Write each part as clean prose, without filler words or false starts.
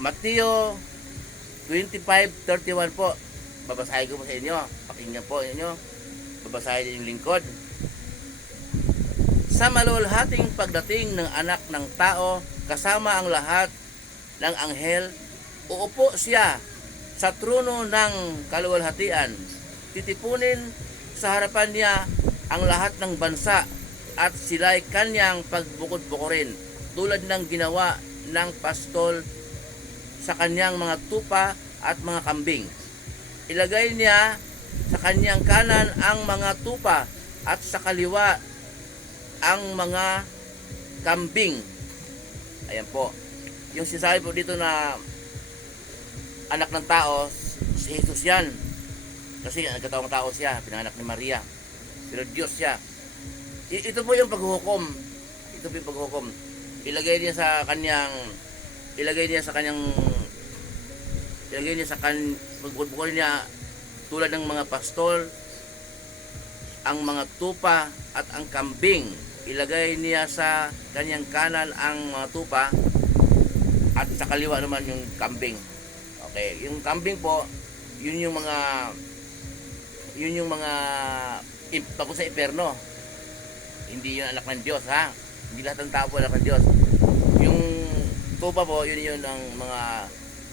Mateo 25:31 po. Babasahin ko po sa inyo. Pakinggan po inyo. Babasahin din yung lingkod. Sa maluwalhating pagdating ng anak ng tao, kasama ang lahat ng anghel, uupo siya sa trono ng kaluwalhatian. Titipunin sa harapan niya ang lahat ng bansa at sila'y kanyang pagbukod-bukurin tulad ng ginawa ng pastol sa kanyang mga tupa at mga kambing. Ilagay niya sa kanyang kanan ang mga tupa at sa kaliwa ang mga kambing. Ayan po. Yung sinasabi po dito na anak ng tao, si Jesus yan. Kasi nagkatawang tao siya, pinanganak ni Maria. Pero Diyos siya. Ito po yung paghuhukom. Ito po yung paghuhukom. Ilagay niya sa kanyang pagbubukurin niya tulad ng mga pastol, ang mga tupa at ang kambing. Ilagay niya sa kanyang kanan ang mga tupa at sa kaliwa naman yung kambing. Okay, yung kambing po, yun yung mga pagod sa impyerno. Hindi yun anak ng Diyos, ha? Hindi lahat ng tao po anak ng Diyos. Yung tupa po, yun ang mga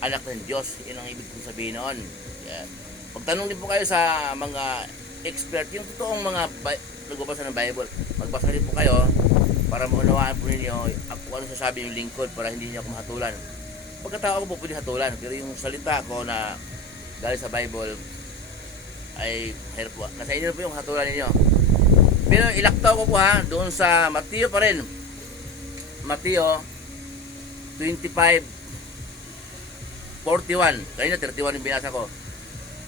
anak ng Diyos. Yun ang ibig kong sabihin noon. Yeah. Pagtanong din po kayo sa mga expert, yung totoong mga nagbabasa ng Bible, magbasa rin po kayo para maunawaan po ninyo kung ano sasabi yung lingkod para hindi niyo ako mahatulan. Pagkatao ko po pwede hatulan, pero yung salita ko na galing sa Bible ay hirap po. Nasa inyo po yung hatulan ninyo. Pero ilaktaw ko po, ha, doon sa Mateo pa rin. Mateo 25:41. Kanina 31 yung binasa ko.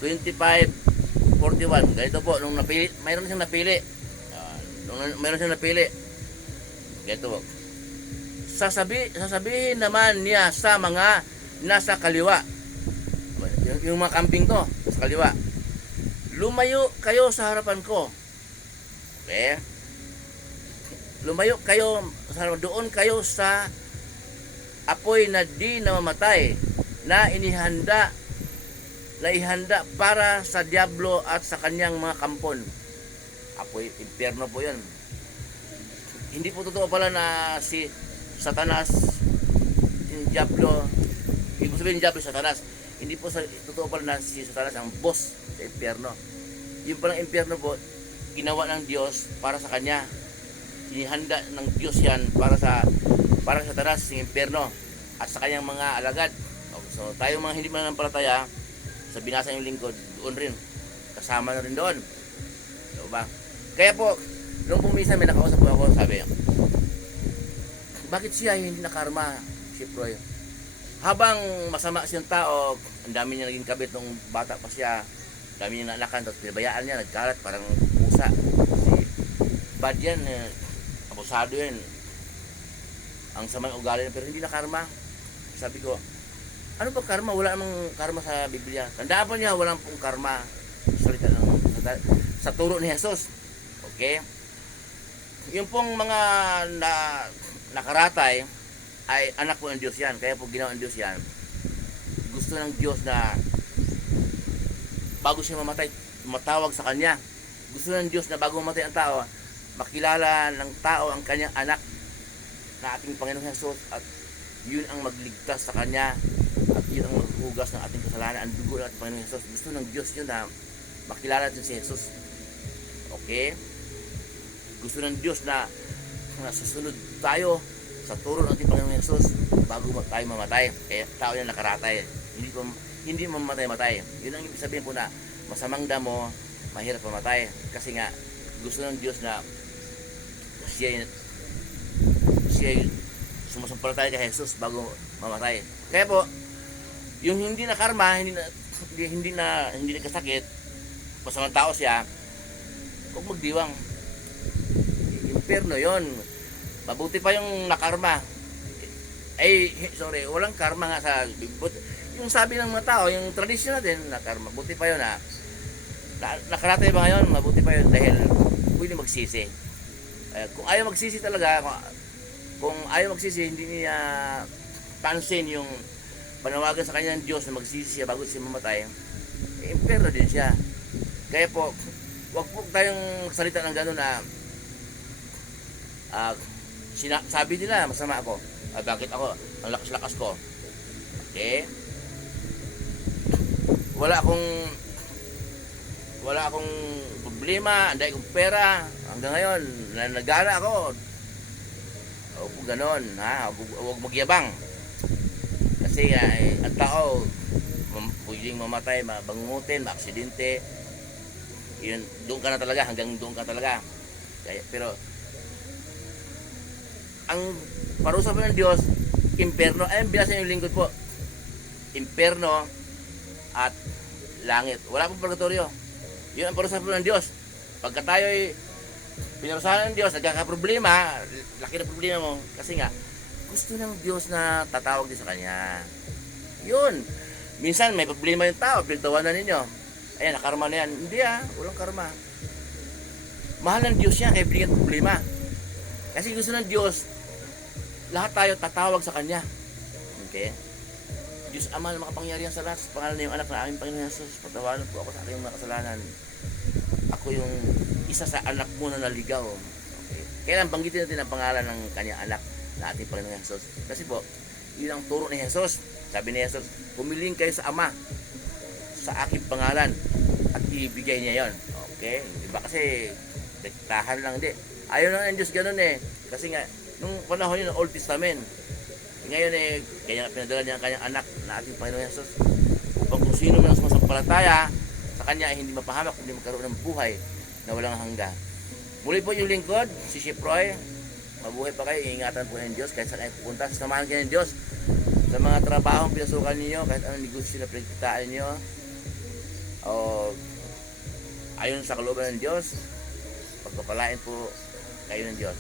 25:41. Ganito po, nung napili, mayroon siyang napili. Ganito po. Sasabihin naman niya sa mga nasa kaliwa. Yung mga kambing to, sa kaliwa. Lumayo kayo sa harapan ko. Okay? Lumayo kayo, doon kayo sa apoy na di namamatay na ihanda para sa diablo at sa kanyang mga kampon. Apoy, impyerno po yun. Hindi po totoo pala na si Satanas, yung diablo, ibig sabihin yung diablo, Satanas. Hindi po totoo pala na si Satanas ang boss sa impyerno. Yung palang impyerno po, ginawa ng Diyos para sa kanya. Inihanda ng Diyos yan para sa Satanas, yung impyerno at sa kanyang mga alagad. So tayo mga hindi mananampalataya, sa binasa yung lingkod, doon rin kasama na rin doon. So, ba? Kaya po nung pumisa may nakausap po ako, sabi, bakit siya hindi nakarma, si Proy? Habang masama siyang tao, ang dami niya naging kabit nung bata pa siya, ang dami niya naanakan, tapos pinabayaan niya, nagkalat, parang pusa. Kasi bad yan, abusado yan. Ang samang ugali, pero hindi nakarma. Sabi ko, ano ba karma? Wala namang karma sa Biblia. Tandaan po niya, walang pong karma. Sa turo ni Jesus. Okay? Yung pong mga nakaratay ay anak po ng Diyos yan. Kaya po ginawa ng Diyos yan. Gusto ng Diyos na bago siya mamatay, matawag sa Kanya. Gusto ng Diyos na bago mamatay ang tao, makilala ng tao ang Kanyang anak na ating Panginoong Jesus at yun ang magligtas sa Kanya at yun ang maghugas ng ating kasalanan, ang dugo ng ating Panginoong Jesus. Gusto ng Diyos yun na makilala natin si Jesus. Okay? Gusto ng Diyos na susunod tayo sa turo ng ating Panginoong Jesus bago tayo mamatay. Kaya tao yan nakaratay. Hindi mamatay-matay. Yun ang ibig sabihin po na masamang damo, mahirap mamatay. Kasi nga, gusto ng Diyos na siya sumusumpalataya kay Jesus bago mamatay. Kaya po, yung hindi na karma, hindi nagkasakit, masamang tao siya, huwag magdiwang. Impyerno yon. Mabuti pa yung nakarma. Walang karma nga sa yung sabi ng mga tao, yung tradisyon natin, nakarma. Buti pa yun ha. Nakaratay ba ngayon? Mabuti pa yun dahil pwede magsisi. Kung ayaw magsisi talaga, hindi niya pansin yung panawagan sa kanya ng Diyos na magsisi siya bago siya mamatay, impyerno din siya. Kaya po, wag po tayong salita ng gano'n na sabi nila masama ako. Bakit ako? Ang lakas-lakas ko. Okay? Wala akong problema, anday kong pera. Hanggang ngayon, nagana ako. Huwag po ganon, ha? Huwag magyabang. Kasi ang tao, pwedeng mamatay, mabangutin, maaksidente. Yun, doon ka na talaga, hanggang doon ka talaga. Pero, ang parusa po ng Diyos, impyerno, ay binasa yung lingkod po. Impyerno at langit. Wala pong purgatorio. Yun ang parusa po ng Diyos. Pagka tayo'y pinarusahan ng Diyos, nagkakaproblema, laki na problema mo, kasi nga, gusto ng Diyos na tatawag din sa Kanya. Yun. Minsan may problema yung tao, pinagtawanan ninyo. Ayan, nakarma na yan. Hindi walang karma. Mahal ng Diyos yan, kaya bigyan problema. Kasi gusto ng Diyos, lahat tayo tatawag sa Kanya. Okay? Diyos Ama na makapangyarihan sa lahat, sa pangalan na yung anak na aming Panginoon Jesus, patawanan po ako sa aking mga kasalanan. Ako yung isa sa anak mo na naligaw. Okay? Kailan banggitin natin ang pangalan ng kanyang anak na ating Panginoon Jesus? Kasi po, yun ang turo ni Jesus. Sabi ni Jesus, pumiling kayo sa Ama sa aking pangalan at ibigay niya yon. Okay? Iba kasi diktahan lang, di. Ayaw na ng Diyos ganun kasi nga nung panahon yun ng Old Testament, ngayon kaya pinadala niya ang kanyang anak na ating Panginoon Jesus upang kung sino man ang sumasampalataya sa Kanya ay hindi mapahamak, hindi magkaroon ng buhay na walang hanggan. Muli po yung lingkod, si Chef Roy. Mabuhay pa kayo, iingatan po ng Diyos kahit saan kayo pupunta, samahan kayo ng Diyos sa mga trabahong pinasukan ninyo, kahit anong negosyo na pinagkitaan ninyo, o ayon sa kalooban ng Diyos, pagpapalain po kayo ng Diyos.